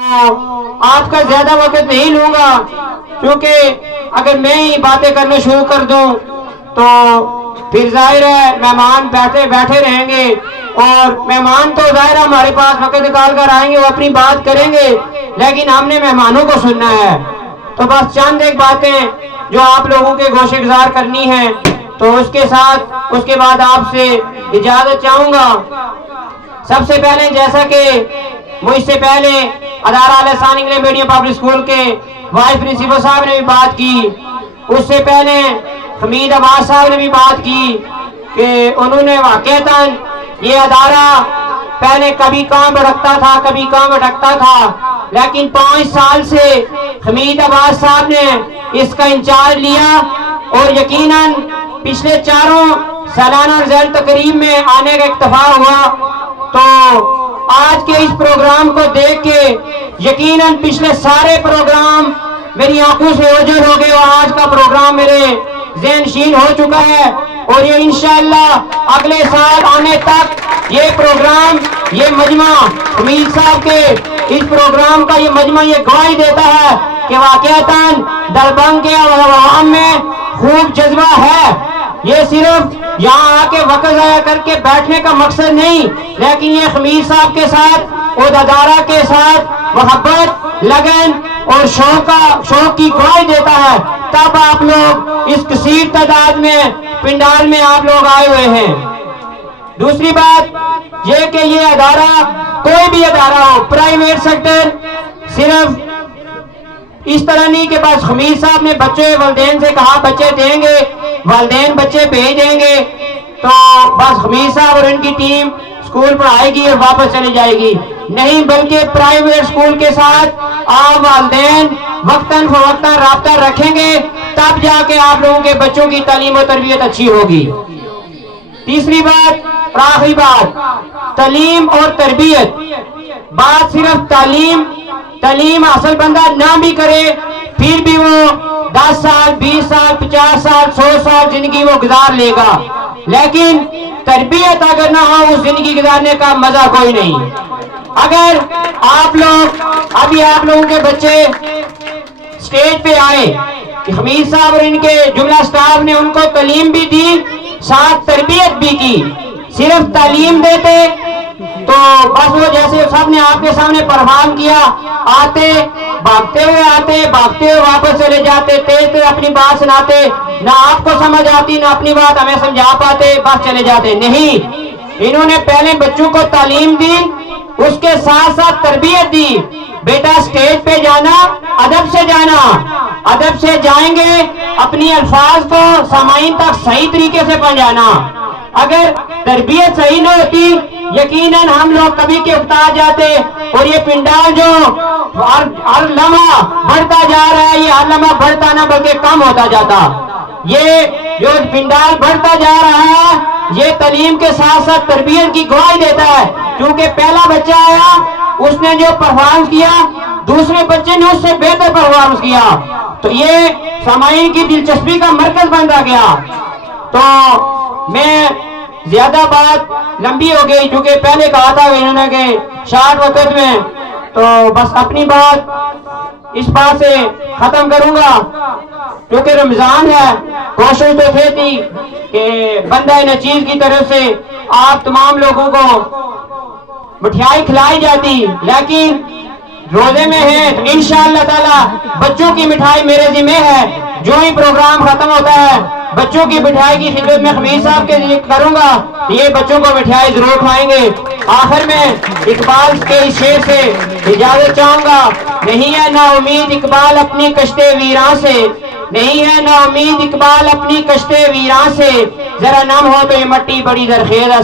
آپ کا زیادہ وقت نہیں لوں گا، کیونکہ اگر میں ہی باتیں کرنا شروع کر دوں تو پھر ظاہر ہے مہمان بیٹھے رہیں گے، اور مہمان تو ظاہر ہے ہمارے پاس وقت نکال کر آئیں گے، وہ اپنی بات کریں گے، لیکن ہم نے مہمانوں کو سننا ہے۔ تو بس چند ایک باتیں جو آپ لوگوں کے گوش گزار کرنی ہے، تو اس کے بعد آپ سے اجازت چاہوں گا۔ سب سے پہلے جیسا کہ مجھ سے پہلے ادارہ اعلیٰ ثانوی انگلش میڈیم پبلک اسکول کے وائس پرنسپل صاحب نے بھی بات کی، اس سے پہلے حمید عباس صاحب نے بھی بات کی کہ انہوں نے واقعتاً یہ ادارہ پہلے کبھی کہاں بھٹکتا تھا کبھی کہاں بھٹکتا تھا، لیکن 5 سال سے حمید عباس صاحب نے اس کا انچارج لیا، اور یقیناً پچھلے 4 سالانہ رزلٹ تقریب میں آنے کا اتفاق ہوا، تو آج کے اس پروگرام کو دیکھ کے یقیناً پچھلے سارے پروگرام میری آنکھوں سے اوجھل ہو گئے، اور آج کا پروگرام میرے ذہن نشین ہو چکا ہے، اور یہ انشاءاللہ اگلے سال آنے تک یہ پروگرام، یہ مجمع حمید صاحب کے اس پروگرام کا یہ مجمع یہ گواہی دیتا ہے کہ واقعتاً دربنگ کے عوام میں خوب جذبہ ہے۔ یہ صرف یہاں آ کے وقت ضائع کر کے بیٹھنے کا مقصد نہیں، لیکن یہ حمید صاحب کے ساتھ اور ادارہ کے ساتھ محبت، لگن اور شوق کی گواہی دیتا ہے، تب آپ لوگ اس کثیر تعداد میں پنڈال میں آپ لوگ آئے ہوئے ہیں۔ دوسری بات یہ کہ یہ ادارہ کوئی بھی ادارہ ہو، پرائیویٹ سیکٹر، صرف اس طرح نہیں کہ بس حمید صاحب نے بچے والدین سے کہا بچے دیں گے، والدین بچے بھیج دیں گے، تو بس حمید صاحب اور ان کی ٹیم اسکول پڑھائے گی اور واپس چلی جائے گی، نہیں، بلکہ پرائیویٹ اسکول کے ساتھ آپ والدین وقتاً فوقتاً رابطہ رکھیں گے، تب جا کے آپ لوگوں کے بچوں کی تعلیم و تربیت اچھی ہوگی۔ تیسری بات اور آخری بات، تعلیم اور تربیت، بات صرف تعلیم حاصل بندہ نہ بھی کرے پھر بھی وہ 10 سال 20 سال 50 سال 100 سال زندگی وہ گزار لے گا، لیکن تربیت اگر نہ ہو اس زندگی گزارنے کا مزہ کوئی نہیں۔ اگر آپ لوگوں کے بچے سٹیج پہ آئے، حمید صاحب اور ان کے جملہ سٹاف نے ان کو تعلیم بھی دی، ساتھ تربیت بھی کی، صرف تعلیم دیتے تو بس وہ جیسے سب نے آپ کے سامنے پرفارم کیا، آتے بھاگتے ہوئے واپس چلے جاتے، تیز اپنی بات سناتے، نہ آپ کو سمجھ آتی نہ اپنی بات ہمیں سمجھا پاتے، بس چلے جاتے، نہیں، انہوں نے پہلے بچوں کو تعلیم دی، اس کے ساتھ ساتھ تربیت دی، بیٹا سٹیج پہ جانا، ادب سے جانا، ادب سے جائیں گے، اپنی الفاظ کو سامعین تک صحیح طریقے سے پہنچانا۔ اگر تربیت صحیح نہ ہوتی یقیناً ہم لوگ کبھی کے اکتا جاتے، اور یہ پنڈال جو ہر لمحہ بڑھتا جا رہا ہے، یہ ہر لمحہ بڑھتا نہ بلکہ کم ہوتا جاتا، یہ جو پنڈال بڑھتا جا رہا ہے یہ تعلیم کے ساتھ ساتھ تربیت کی گواہی دیتا ہے، کیونکہ پہلا بچہ آیا اس نے جو پرفارمنس کیا دوسرے بچے نے اس سے بہتر پرفارمنس کیا، تو یہ سامعین کی دلچسپی کا مرکز بنتا گیا۔ تو میں زیادہ بات لمبی ہو گئی کیونکہ پہلے کہا تھا انہوں نے کہ شارٹ وقت میں، تو بس اپنی بات اس بات سے ختم کروں گا، کیونکہ رمضان ہے، کوشش تو یہ تھی کہ بندہ نچیز کی طرف سے آپ تمام لوگوں کو مٹھائی کھلائی جاتی، لیکن روزے میں ہے تو انشاءاللہ تعالی بچوں کی مٹھائی میرے ذمہ ہے، جو ہی پروگرام ختم ہوتا ہے بچوں کی مٹھائی کی خدمت میں حمید صاحب کے ذکر کروں گا، یہ بچوں کو مٹھائی ضرور کھائیں گے۔ آخر میں اقبال کے اس شعر سے اجازت چاہوں گا، نہیں ہے نا امید اقبال اپنی کشتے ویراں سے، نہیں ہے نا امید اقبال اپنی کشتے ویراں سے، ذرا نم ہو تو یہ مٹی بڑی زرخیز ہے۔